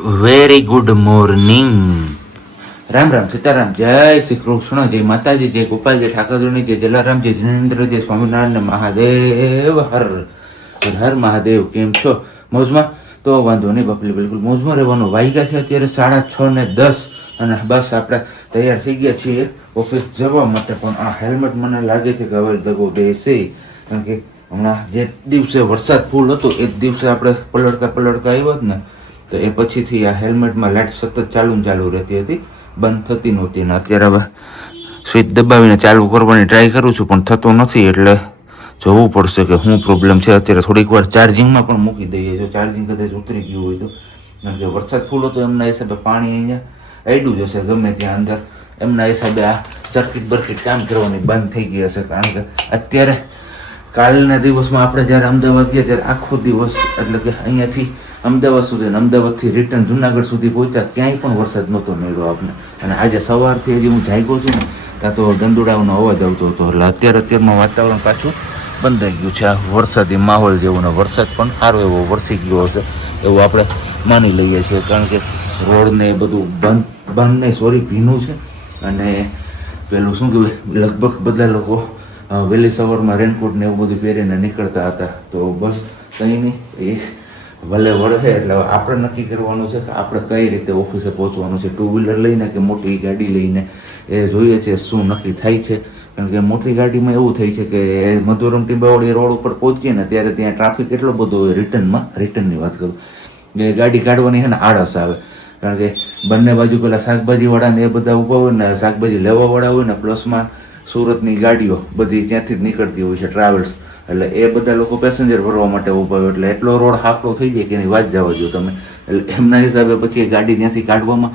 Very good morning. Ram Ram, Sitaram, જય શ્રી કૃષ્ણ, જય માતાજી, જય ગોપાલ, જય ઠાકોરજી, જય જલારામ, જય જિનેન્દ્ર, જય સ્વામિનારાયણ, મહાદેવ હર હર મહાદેવ. કેમ છો? મોજમાં? તો વાંધો નહીં બાપલી, બિલકુલ મોજમાં રહેવાનું. વાગ્યા છે અત્યારે 6:30 અને બસ આપણે તૈયાર થઈ ગયા છીએ ઓફિસ જવા માટે. પણ આ હેલ્મેટ મને લાગે છે કે હવે દગો દેશે, કારણ કે હમણાં જે દિવસે વરસાદ ફૂલ હતો એ જ દિવસે આપણે પલળતા આવ્યા જ ને, તો એ પછીથી આ હેલ્મેટમાં લાઇટ સતત ચાલુ રહેતી હતી, બંધ થતી નહોતી. ને અત્યારે હવે સ્વિચ દબાવીને ચાલુ કરવાની ટ્રાય કરું છું પણ થતો નથી, એટલે જોવું પડશે કે શું પ્રોબ્લેમ છે. અત્યારે થોડીક વાર ચાર્જિંગમાં પણ મૂકી દઈએ, જો ચાર્જિંગ કદાચ ઉતરી ગયું હોય તો. કારણ કે વરસાદ ફૂલ હતો એમના હિસાબે પાણી અહીંયા આડ્યું જશે ગમે ત્યાં અંદર, એમના હિસાબે આ સર્કિટ કામ કરવાની બંધ થઈ ગઈ હશે. કારણ કે અત્યારે કાલના દિવસમાં આપણે જ્યારે અમદાવાદ ગયા ત્યારે આખો દિવસ, એટલે કે અહીંયાથી અમદાવાદ સુધી અને અમદાવાદથી રિટર્ન જુનાગઢ સુધી પહોંચ્યા, ક્યાંય પણ વરસાદ નહોતો નડ્યો આપણે. અને આજે સવારથી હજી હું જાગ્યો છું ને ત્યાં તો ગંદુડાઓનો અવાજ આવતો હતો. એટલે અત્યારમાં વાતાવરણ પાછું બંધાઈ ગયું છે, આ વરસાદી માહોલ જેવું. ને વરસાદ પણ સારો એવો વરસી ગયો હશે એવું આપણે માની લઈએ છીએ, કારણ કે રોડ ને એ બધું બંધ નહીં, સોરી ભીનું છે. અને પેલું શું કહેવાય, લગભગ બધા લોકો વહેલી સવારમાં રેનકોટ ને એવું બધું પહેરીને નીકળતા હતા. તો બસ કંઈ નહીં, એ ભલે વળે એટલે આપણે નક્કી કરવાનું છે કે આપણે કઈ રીતે ઓફિસે પહોંચવાનું છે. ટુ વ્હીલર લઈને કે મોટી ગાડી લઈને એ જોઈએ છે શું નક્કી થાય છે. કારણ કે મોટી ગાડીમાં એવું થાય છે કે મધુરમ ટીંબાવાડી રોડ ઉપર પહોંચીએ ને ત્યારે ત્યાં ટ્રાફિક એટલો બધો હોય. રિટર્નની વાત કરું, એ ગાડી કાઢવાની છે ને આળસ આવે, કારણ કે બંને બાજુ પેલા શાકભાજીવાળા ને એ બધા ઊભા હોય ને, શાકભાજી લેવાવાળા હોય ને, પ્લસમાં સુરતની ગાડીઓ બધી ત્યાંથી જ નીકળતી હોય છે, ટ્રાવેલ્સ. એટલે એ બધા લોકો પેસેન્જર ભરવા માટે ઊભા હોય, એટલે એટલો રોડ હાફલો થઈ જાય કે એની વાત જવા દો તમે. એટલે એમના હિસાબે પછી એ ગાડી ત્યાંથી કાઢવામાં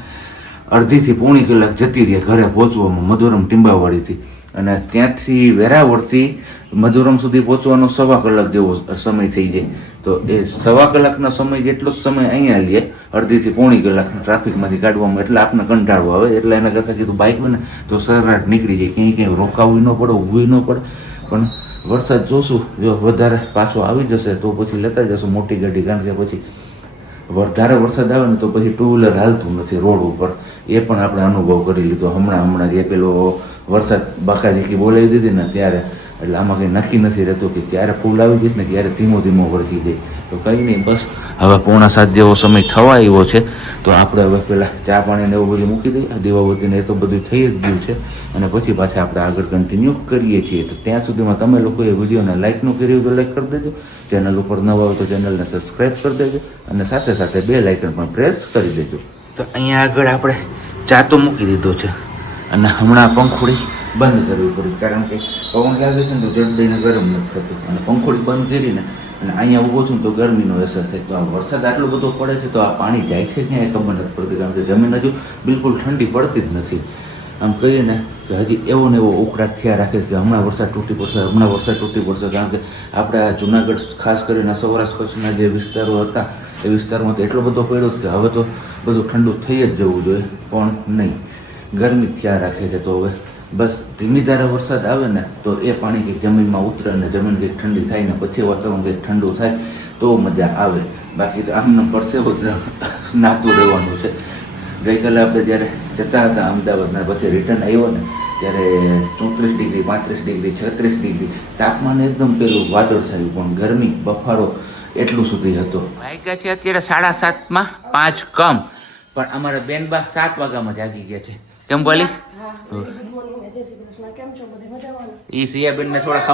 અડધીથી પોણી કલાક જતી રહે ઘરે પહોંચવામાં મધુરમ ટીંબાવાડીથી. અને ત્યાંથી વેરાવળથી મધુરમ સુધી પહોંચવાનો 1.25 કલાક જેવો સમય થઈ જાય. તો એ 1.25 કલાકનો સમય જેટલો જ સમય અહીંયા લે અડધીથી પોણી કલાક ટ્રાફિકમાંથી કાઢવામાં, એટલે આપણને કંટાળો આવે. એટલે એના કરતાં કીધું બાઇક બને તો સરેરાશ નીકળી જાય, ક્યાંય રોકાવું ન પડે, ઊભું ન પડે. પણ વરસાદ જોશું, જો વધારે પાછો આવી જશે તો પછી લેતા જશું મોટી ગાડી, કારણ કે પછી વધારે વરસાદ આવે ને તો પછી ટુ વ્હીલર હાલતું નથી રોડ ઉપર. એ પણ આપણે અનુભવ કરી લીધો હમણાં જે પેલો વરસાદ બાકાજીકી બોલાવી દીધી ને ત્યારે. એટલે આમાં કંઈ નક્કી નથી રહેતું કે ક્યારે ફૂલ આવી જાય ને ક્યારે ધીમો વરસી જાય. તો કંઈ નહીં, બસ હવે 6:45 જેવો સમય થવા આવ્યો છે. તો આપણે હવે પેલા ચા પાણી ને એવું બધું મૂકી દઈએ, દીવાબત્તીને એ તો બધું થઈ જ ગયું છે. અને પછી પાછા આપણે આગળ કન્ટિન્યુ કરીએ છીએ. તો ત્યાં સુધીમાં તમે લોકો એ વિડીયોને લાઇક ન કર્યું તો લાઇક કરી દેજો, ચેનલ ઉપર નવા હોય તો ચેનલને સબસ્ક્રાઈબ કરી દેજો, અને સાથે સાથે બેલ આઇકન પણ પ્રેસ કરી દેજો. તો અહીંયા આગળ આપણે ચા તો મૂકી દીધો છે અને હમણાં પંખોડી બંધ કરવી પડી, કારણ કે પવન લાગે છે ને તો જલ્દીને ગરમ નથી થતું. અને પંખોડી બંધ કરીને અને અહીંયા ઊભો છું તો ગરમીનો અસર થાય. તો આ વરસાદ આટલો બધો પડે છે તો આ પાણી જાય છે ક્યાં એ ખબર નથી પડતી, કારણ કે જમીન હજુ બિલકુલ ઠંડી પડતી જ નથી. આમ કહીએ ને કે હજી એવો ને એવો ઉકળાટ થયા રાખે કે હમણાં વરસાદ તૂટી પડશે. કારણ કે આપણે જુનાગઢ ખાસ કરીને સૌરાષ્ટ્ર કચ્છના જે વિસ્તારો હતા એ વિસ્તારમાં તો એટલો બધો પડ્યો કે હવે તો બધું ઠંડુ થઈ જ જવું જોઈએ, પણ નહીં, ગરમી થયા રાખે છે. તો હવે બસ ધીમી ધારે વરસાદ આવે ને તો એ પાણી કંઈક જમીનમાં ઉતરે અને જમીન કંઈક ઠંડી થાય ને પછી વાતાવરણ કંઈક ઠંડુ થાય તો મજા આવે. બાકી તો આમને પરસેવો નાતું રહેવાનું છે. ગઈકાલે આપણે જ્યારે જતા હતા અમદાવાદના પછી રિટર્ન આવ્યો ને ત્યારે 34 ડિગ્રી, 35 ડિગ્રી, 36 ડિગ્રી તાપમાન એકદમ પેલું વાદળછાયું, પણ ગરમી બફારો એટલું સુધી હતો. વાગ્યા છે અત્યારે 7:30, 5 કમ. પણ અમારા બેનબા 7 વાગ્યામાં જાગી ગયા છે. કેમ બોલી? એ સિયાબેન ને થોડા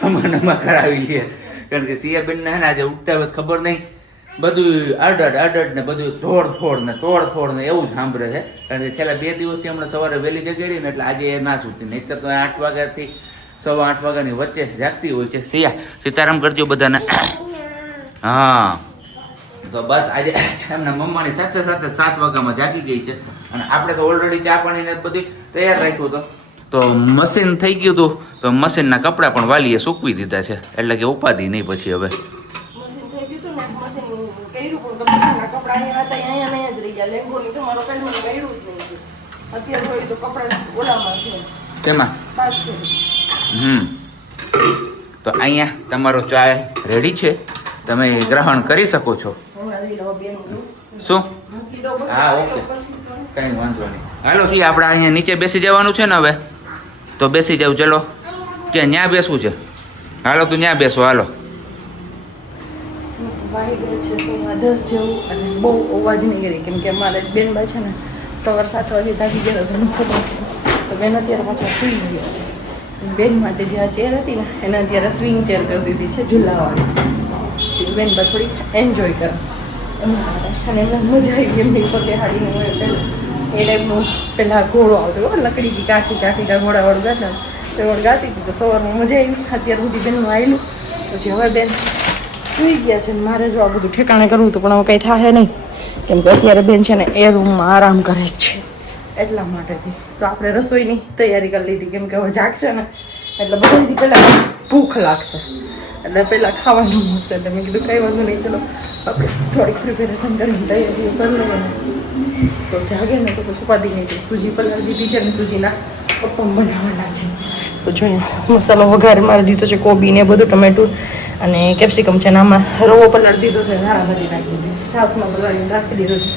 ખમા કરાવી લે, કારણ કે સિયાબેન ને આજે ઉઠતા હોય ખબર નહીં, બધું અડડ ને બધું તોડફોડ ને એવું જ સાંભળે છે. કારણ કે છેલ્લા 2 દિવસથી હમણાં સવારે વહેલી જગાડી ને એટલે આજે એ ના છૂટતી, નહીં તો 8 વાગ્યાથી 8:15 વાગ્યાની વચ્ચે જાગતી હોય છે. સીતારામ કરજો બધાને. હા, તો બસ આજે એમના મમ્માની સાથે 7 વાગ્યામાં જાગી ગઈ છે. અને આપણે તો ઓલરેડી ચા પાણી ને બધું તૈયાર રાખ્યું હતું, તો મશીન થઈ ગયું હતું, તો મશીનના કપડાં પણ વાલીએ સૂકવી દીધા છે, એટલે કે ઉપાધિ નહીં પછી. હવે તેમાં તો અહીંયા તમારો ચા રેડી છે, તમે ગ્રહણ કરી શકો છો. શું હા ઓકે કઈ વાંધો નહીં. હાલો સી આપણે અહીંયા નીચે બેસી જવાનું છે ને હવે તો બેસી જાવ. ચલો કે ન્યા બેસવું છે? હાલો તું ન્યા બેસો. હાલો વાગ્યા છે 10 જેવું અને બહુ અવાજ નહીં કરી કેમ કે અમારે બેનબા છે ને સવાર 7 વાગે જાગી ગયા તો એનું ખબર છે તો બેન અત્યારે પાછા સુઈ ગયા છે. બેન માટે જે આ ચેર હતી ને એને અત્યારે સ્વિંગ ચેર કરી દીધી છે ઝૂલાવાળી. બેનબા થોડી એન્જોય કરે અને એમને મજા આવી ગઈ એમની પગે હાડીને હોય પહેલાં એ ટાઈપનું પહેલાં ઘોડો આવતો લકડીથી કાઠી ઘોડાવાળું ગાતા તો એવડું ગાતી હતી તો સવારમાં મજા આવી. અત્યાર સુધી બેનનું આવેલું પછી હવે બેન સુઈ ગયા છે. મારે જો આ બધું ઠેકાણે કરવું હતું પણ હવે કંઈ થાય નહીં કેમ કે અત્યારે બેન છે ને એ રૂમમાં આરામ કરે છે એટલા માટેથી. તો આપણે રસોઈની તૈયારી કરી લીધી કેમ કે હવે જાગશે ને એટલે બધાથી પહેલાં ભૂખ લાગશે એટલે પહેલાં ખાવાનું મળશે. એટલે મેં કીધું કંઈ વાંધો નહીં ચલો આપણે થોડીક પ્રિપેરેશન કરીને તૈયારીઓ કરી લઈએ ને તો જાગે ને તો પછી ઉપાધિ નહીં. સૂજી પલાળી દીધી છે ને સૂજીના પપ્પમ બનાવવાના છે. તો જોઈએ મસાલો વઘાર મારી દીધો છે કોબી ને બધું ટમેટું અને કેપ્સિકમ છે ને આમાં રવો પલાળી દીધો છે ધાણા ભાજી નાખી દીધી છે છાશમાં પલાળીને રાખી દીધો છે.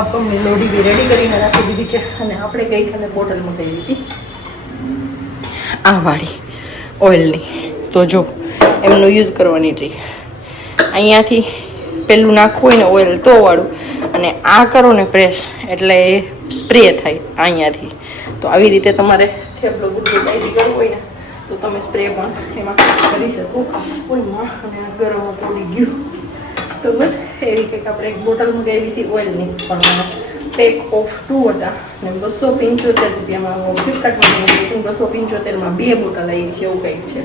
અપમની લોઢી બી રેડી કરીને રાખી દીધી છે અને આપણે ગઈકાલે બોટલ મંગાવી હતી આ વાળી ઓઇલની. તો જો એમનું યુઝ કરવાની ટ્રીક અહીંયાથી પેલું નાખવું હોય ને ઓઇલ તો વાળું અને આ કરો ને પ્રેસ એટલે એ સ્પ્રે થાય અહીંયાથી. તો આવી રીતે તમારે થેપલો ગુડ્ડો ડાયરી કરવું હોય ને તો તમે સ્પ્રે પણ એમાં કરી શકો ઓઇલમાં. અને આ ગરમ થોડી ગયું તો બસ એવી કંઈક આપણે એક બોટલ મંગાવી હતી ઓઇલની પણ પેક ઓફ 2 હતા ને 275 રૂપિયામાં ફ્લિપકાર્ટમાં મંગાવી 275માં 2 બોટલ આવી છે એવું કંઈક છે.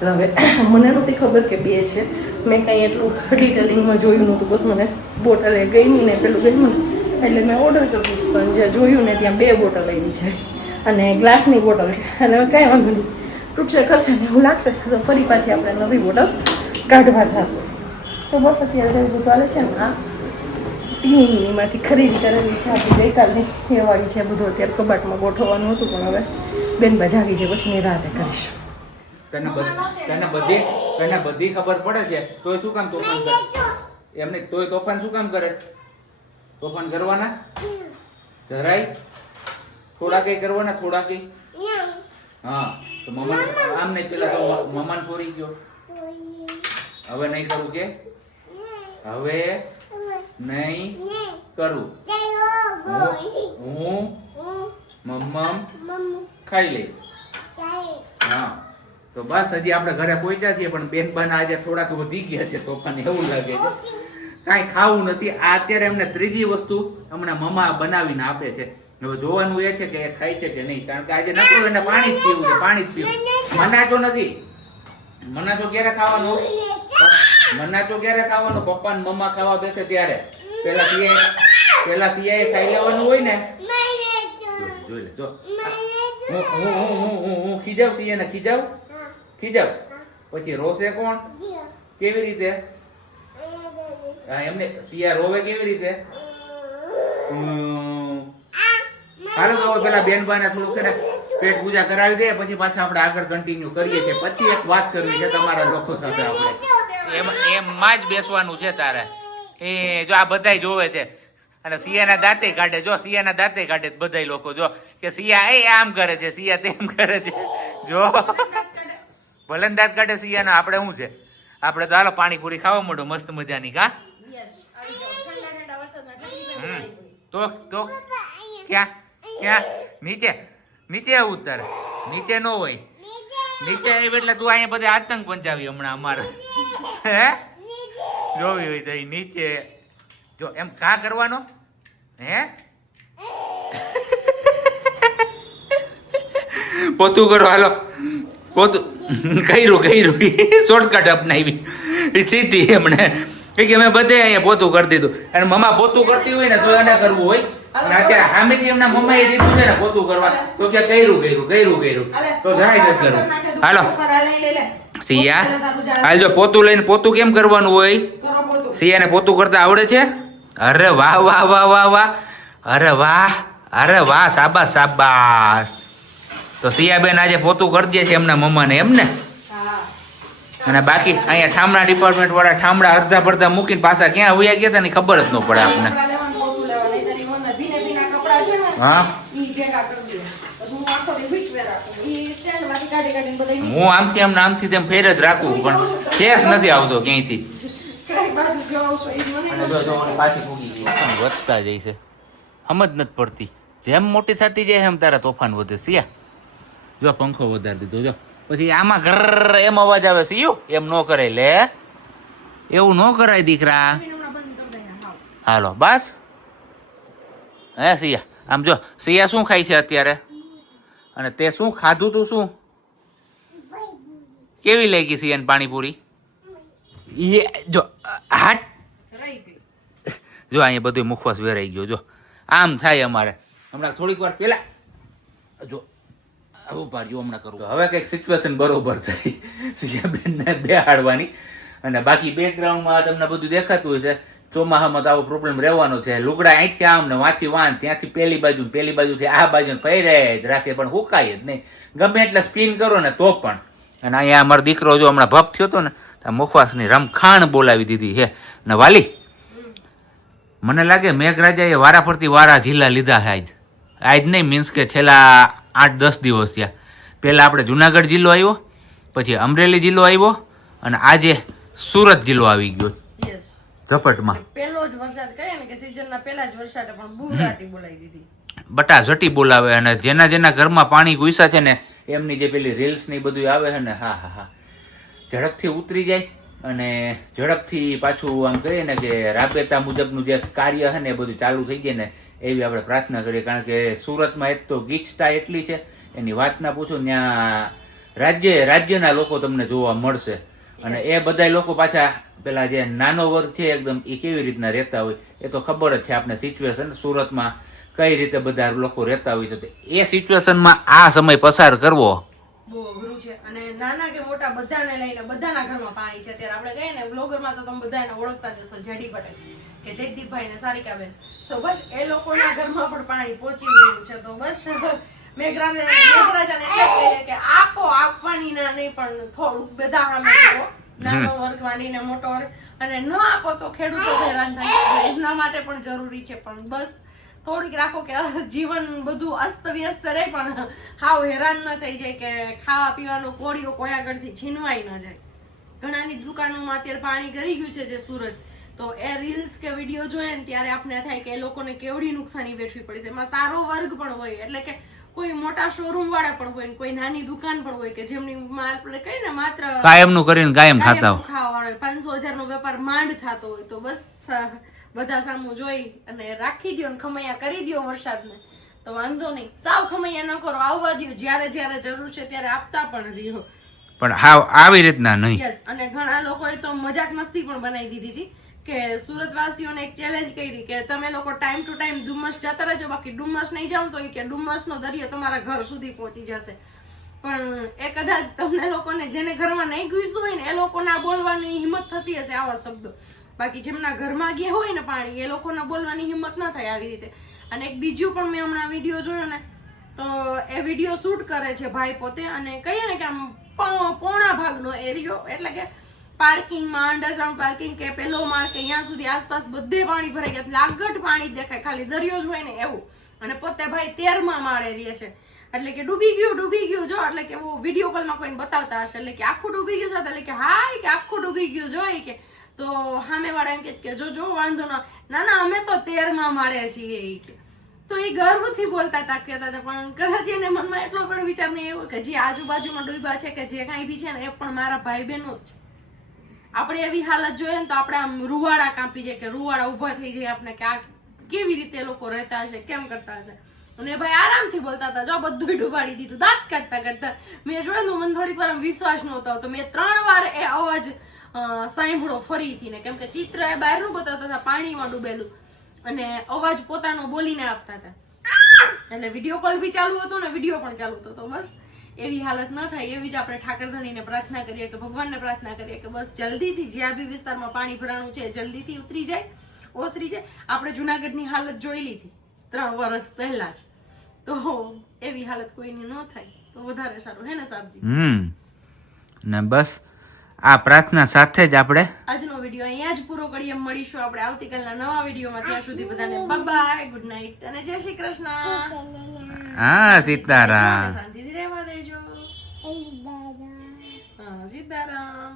હવે મને નહોતી ખબર કે 2 છે મેં કંઈ એટલું ડિટેલિંગમાં જોયું નહોતું. બસ મને બોટલ એ ગમી ને પેલું ગમ્યું ને એટલે મેં ઓર્ડર કર્યું પણ જ્યાં જોયું ને ત્યાં 2 બોટલ આવી છે અને ગ્લાસની બોટલ છે. અને કાંઈ વાંધો નહીં તૂટશે કરશે ને એવું લાગશે તો ફરી પાછી આપણે નવી બોટલ કાઢવા થશે. તો બસ અત્યારે એવું બધું ચાલે છે ને આ ટીનીમાંથી ખરીદી કરેલી છે આપણી ગઈકાલની એ વાળી છે. બધું અત્યારે કબાટમાં ગોઠવવાનું હતું પણ હવે બેનબા જાગી છે પછી રાતે કરીશું. તને બધી ખબર પડે છે તોય શું કામ તોફાન કરે? એમને તોય તોફાન શું કામ કરે? તોફાન કરવાના જરાય થોડા કઈ કરવાના થોડા કઈ. હા તો મમ્મા આમ નહીં પેલા તો મમ્માને છોડી ગયો હવે નહીં કરું કે હવે નહીં કરું હું મમ્મમ ખાઈ લઈ. હા તો બસ હજી આપણે ઘરે પહોંચ્યા છીએ પણ બેનબાન આજે થોડાક વધી ગયા છે તોફાન એવું લાગે છે. કાંઈ ખાવું નથી. આ અત્યારે એમને ત્રીજી વસ્તુ હમણાં મમ્મા બનાવીને આપે છે. હવે જોવાનું એ છે કે એ ખાય છે કે નહીં કારણ કે આજે નકરું એને પાણી જ પીવું છે પાણી જ પીવું. મનાતો નથી. મનાતો ક્યારે ખાવાનું? મનાતો ક્યારે ખાવાનું? પપ્પા ને મમ્મા ખાવા બેસે ત્યારે પેલા સિયાએ ખાઈ લેવાનું હોય ને. જોઈ લે જો હું ખીજાવ સિયાને ખીજાવ પછી રોશે કોણ? કેવી રીતે? એમને સિયા રોવે કેવી રીતે? હાલો તો પેલા બેનબાને થોડુંક ને પેટ પૂજા કરાવી દે પછી પાછા આપણે આગળ કન્ટિન્યુ કરીએ છીએ. પછી એક વાત કરવી છે તમારા લોકો સાથે આપણે એમમાં જ બેસવાનું છે તારે. એ જો આ બધાય જોવે છે અને સિયાના દાંતે કાઢે. જો સિયાના દાંતે કાઢે બધાય લોકો જો કે સિયા એ આમ કરે છે સિયા તેમ કરે છે. જો ભલે દાંત કાઢે સિયાના. આપણે શું છે આપણે તો હાલો પાણીપુરી ખાવા માંડો મસ્ત મજાની. કા તો ક્યાં નીચે આવું તારે? નીચે ન હોય. નીચે આવી એટલે તું અહીંયા બધે આતંક પંચાવી હમણાં અમારે હે જોવી હોય તો નીચે જો એમ કા કરવાનો હે પોતું કરો હાલો પોતું કર્યું શોર્ટકટ અપનાવી સીધી એમણે કે મેં બધે અહીંયા પોતું કરી દીધું અને મમ્મા પોતું કરતી હોય ને તો એને કરવું હોય. અત્યારે સામેથી એમના મમ્મા એ દીધું છે ને પોતું કરવા તો કે કર્યું તો જાય જ કરવું. હાલો સિયા હાલ જો પોતું લઈને પોતું કેમ કરવાનું હોય? સિયાને પોતું કરતા આવડે છે? અરે વાહ વાહ વાહ વાહ વાહ અરે વાહ શાબાશ. તો સિયાબેન આજે પોતું કરી દે છે એમના મમ્માને એમ ને. અને બાકી અહીંયા ઠામડા ડિપાર્ટમેન્ટ વાળા ઠામડા અડધા પડધા મૂકીને પાછા ક્યાં વયા ગયા હતા ને ખબર જ ન પડે આપણને. છે ને હા ઈ ભેગા કરી દે તો હું આખો દી વીટવે રાખું ઈ સ્ટેન્ડમાંથી કાઢીને બધા હું આમથી તેમ ફેર જ રાખું પણ શેષ નથી આવતો ક્યાંયથી કઈ બાજુ જાવ છો ઈ મને અને જો પાછી ફૂગી ગઈ વધતા જાય છે સમજ નથી પડતી જેમ મોટી થતી જાય એમ તારા તોફાન વધે સિયા જો પંખો વધારી દીધો જો પછી આમાં ઘર એમ અવાજ આવે સિયું એમ ન કરાય લે એવું ન કરાય દીકરા હમણાં બંધ કરી દે હાવ હાલો બસ હે સિયા આમ જો સિયા શું ખાય છે અત્યારે અને તે શું ખાધું તું શું કેવી લાગી સિયાને પાણીપુરી એ જો હાટ રહી ગઈ જો અહીંયા બધું મુખવાસ વેરાઈ ગયો જો આમ થાય અમારે હમણાં થોડીક વાર પેલા જો આવું પાડ્યું હમણાં કરું હવે કંઈક સિચ્યુએશન બરોબર થઈ સિયાબેનને બેહાડવાની અને બાકી બેકગ્રાઉન્ડમાં તમને બધું દેખાતું હોય છે ચોમાસામાં તો આવો પ્રોબ્લેમ રહેવાનો છે લુગડા અહીંથી આમ ને વાંથી વાંધ ત્યાંથી પેલી બાજુથી આ બાજુ પહેરે જ રાખે પણ હુકાય જ નહીં ગમે એટલે સ્પિન કરો ને તો પણ અને અહીંયા અમારો દીકરો જો હમણાં ભપ થયો હતો ને તો મુખવાસની રમખાણ બોલાવી દીધી છે ને વાલી મને લાગે મેઘરાજાએ વારા ફરતી વારા જિલ્લા લીધા છે આજ નહીં મીન્સ કે છેલ્લા 8-10 દિવસ થયા પહેલાં આપણે જુનાગઢ જિલ્લો આવ્યો પછી અમરેલી જિલ્લો આવ્યો અને આજે સુરત જિલ્લો આવી ગયો યસ ઝપટમાં પેલો જ વરસાદ કહે ને કે સીઝનના પહેલા જ વરસાદે પણ બુરાટી બોલાવી દીધી બટા ઝટી બોલાવે અને જેના ઘરમાં પાણી ઘૂસ્યા છે ને એમની જે પેલી રીલ્સ ને બધું આવે છે ને હા ઝડપથી ઉતરી જાય અને ઝડપથી પાછું આમ કહીએ ને કે રાબેતા મુજબનું જે કાર્ય છે ને એ બધું ચાલુ થઈ જાય ને એવી આપણે પ્રાર્થના કરીએ કારણ કે સુરતમાં એક તો ગીચતા એટલી છે એની વાત ના પૂછો ત્યાં રાજ્યના લોકો તમને જોવા મળશે અને એ બધા લોકો પાછા પેલા જે નાનો વર્ગ છે એકદમ એ કેવી રીતના રહેતા હોય એ તો ખબર જ છે આપણે સિચ્યુએશન સુરતમાં કઈ રીતે બધા લોકો રહેતા હોય છે તો એ સિચ્યુએશનમાં આ સમય પસાર કરવો બહુ અઘરું છે અને નાના કે મોટા બધાને લઈને બધાના ઘરમાં પાણી છે અત્યારે આપણે કહીએ ને બ્લોગરમાં તો તમે બધાને ઓળખતા જશો જેડી પટેલ કે જયદીપભાઈ ને સારિકાબેન તો બસ એ લોકોના ઘરમાં પણ પાણી પહોંચી ગયું છે તો બસ મેઘરાજાને એટલે કહીએ કે આપવાની ના નહીં પણ થોડુંક બધા સામે જુઓ નાનો વર્ગ માંડીને મોટો વર્ગ અને ન આપો તો ખેડૂતો હેરાન થાય એમના માટે પણ જરૂરી છે પણ બસ થોડીક રાખો કે જીવન બધું અસ્ત વ્યસ્ત રહે પણ હાવ હેરાન ન થઈ જાય કે ખાવા પીવાનું કોળીઓ કોઈ આગળથી છીનવાઈ ન જાય ઘણાની દુકાનોમાં અત્યારે પાણી કરી ગયું છે જે સુરત તો એ રીલ્સ કે વિડીયો જોઈએ ને ત્યારે આપણે થાય કે એ લોકોને કેવડી નુકસાની વેઠવી પડી છે એમાં સારો વર્ગ પણ હોય એટલે કે કોઈ મોટા શોરૂમ વાળા પણ હોય કોઈ નાની દુકાન પણ હોય કે જેમની આપણે કહીએ ને માત્ર કાયમનું કરીને કાયમ ખાતા હોય 500,000 નો વેપાર માંડ થતો હોય તો બસ બધા સામું જોઈ અને રાખી દો ને ખમૈયા કરી દો વરસાદને તો વાંધો નહીં સાવ ખમૈયા ન કરો આવવા દો જ્યારે જરૂર છે ત્યારે આપતા પણ રહ્યો પણ હાવ આવી રીતના નહીં યસ અને ઘણા લોકોએ તો મજાક મસ્તી પણ બનાવી દીધી હતી કે સુરતવાસીઓને એક ચેલેન્જ કરી કે તમે લોકો ટાઈમ ટુ ટાઈમ ડુમસ જતા રહેજો બાકી ડુમસ નહીં જાવ તો કે ડુમસનો દરિયો તમારા ઘર સુધી પહોંચી જશે પણ એ કદાચ તમને લોકોને જેને ઘરમાં નહીં ઘૂસ્યું હોય ને એ લોકોના બોલવાની હિંમત થતી હશે આવા શબ્દો બાકી જેમના ઘરમાં ગયા હોય ને પાણી એ લોકોના બોલવાની હિંમત ન થાય આવી રીતે અને એક બીજું પણ મેં હમણાં વિડીયો જોયો ને તો એ વિડીયો શૂટ કરે છે ભાઈ પોતે અને કહીએ ને કે આમ પોણા ભાગનો એરિયો એટલે કે પાર્કિંગમાં અંડરગ્રાઉન્ડ પાર્કિંગ કે પેલો માળ કે અહીંયા સુધી આસપાસ બધે પાણી ભરાઈ ગયા લાગટ પાણી દેખાય ખાલી દરિયો જ હોય ને એવું અને પોતે ભાઈ 13મા માળે રહે છે એટલે કે ડૂબી ગયું જો એટલે કે વિડીયો કોલમાં કોઈને બતાવતા હશે એટલે કે આખું ડૂબી ગયું સાથે એટલે કે હા કે આખું ડૂબી ગયું જોઈ કે તો સામેવાળા એમ કે જો વાંધો ના અમે તો 13મા માળે છીએ કે તો એ ગર્વથી બોલતા હતા કહેતા હતા પણ કદાચ એને મનમાં એટલો પણ વિચાર નહીં એવો કે જે આજુબાજુમાં ડૂબ્યા છે કે જે કાંઈ બી છે ને એ પણ મારા ભાઈ બહેનો જ છે આપણે એવી હાલત જોઈએ ને તો આપણે આમ રૂવાડા કાપી જાય કે રૂવાડા ઉભા થઈ જાય આપણે કે આ કેવી રીતે લોકો રહેતા હશે કેમ કરતા હશે અને ભાઈ આરામથી બોલતા હતા જો બધું ડૂબાડી દીધું દાંત કાઢતા મેં જોયું મને થોડીક વાર વિશ્વાસ નહોતો આવતો મેં 3 વાર એ અવાજ સાંભળો ફરીથી ને કેમ કે ચિત્ર એ બહારનું બતાવતા હતા પાણીમાં ડૂબેલું અને અવાજ પોતાનો બોલીને આપતા હતા એટલે વિડીયો કોલ બી ચાલુ હતો ને વિડીયો પણ ચાલુ હતો તો બસ એવી હાલત ન થાય એવી જ આપણે ઠાકરધણીને પ્રાર્થના કરીએ કે ભગવાનને પ્રાર્થના કરીએ કે બસ જલ્દીથી જ્યાં બી વિસ્તારમાં પાણી ભરાણું છે જલ્દીથી ઉતરી જાય ઓસરી જાય આપણે જુનાગઢની હાલત જોઈ લીધી 3 વર્ષ પહેલા જ તો એવી હાલત કોઈની ન થાય તો વધારે સારું હે ને સાહેબજી ને બસ આ પ્રાર્થના સાથે જ આપણે આજનો વિડીયો અહીંયા જ પૂરો કરીએ. મળીશું આપણે આવતીકાલના નવા વિડીયોમાં. ત્યાં સુધી બધાને બાય, ગુડ નાઇટ અને જય શ્રી કૃષ્ણ. હા સીતારામ. શાંતિથી રહેવા દેજો. હા સીતારામ.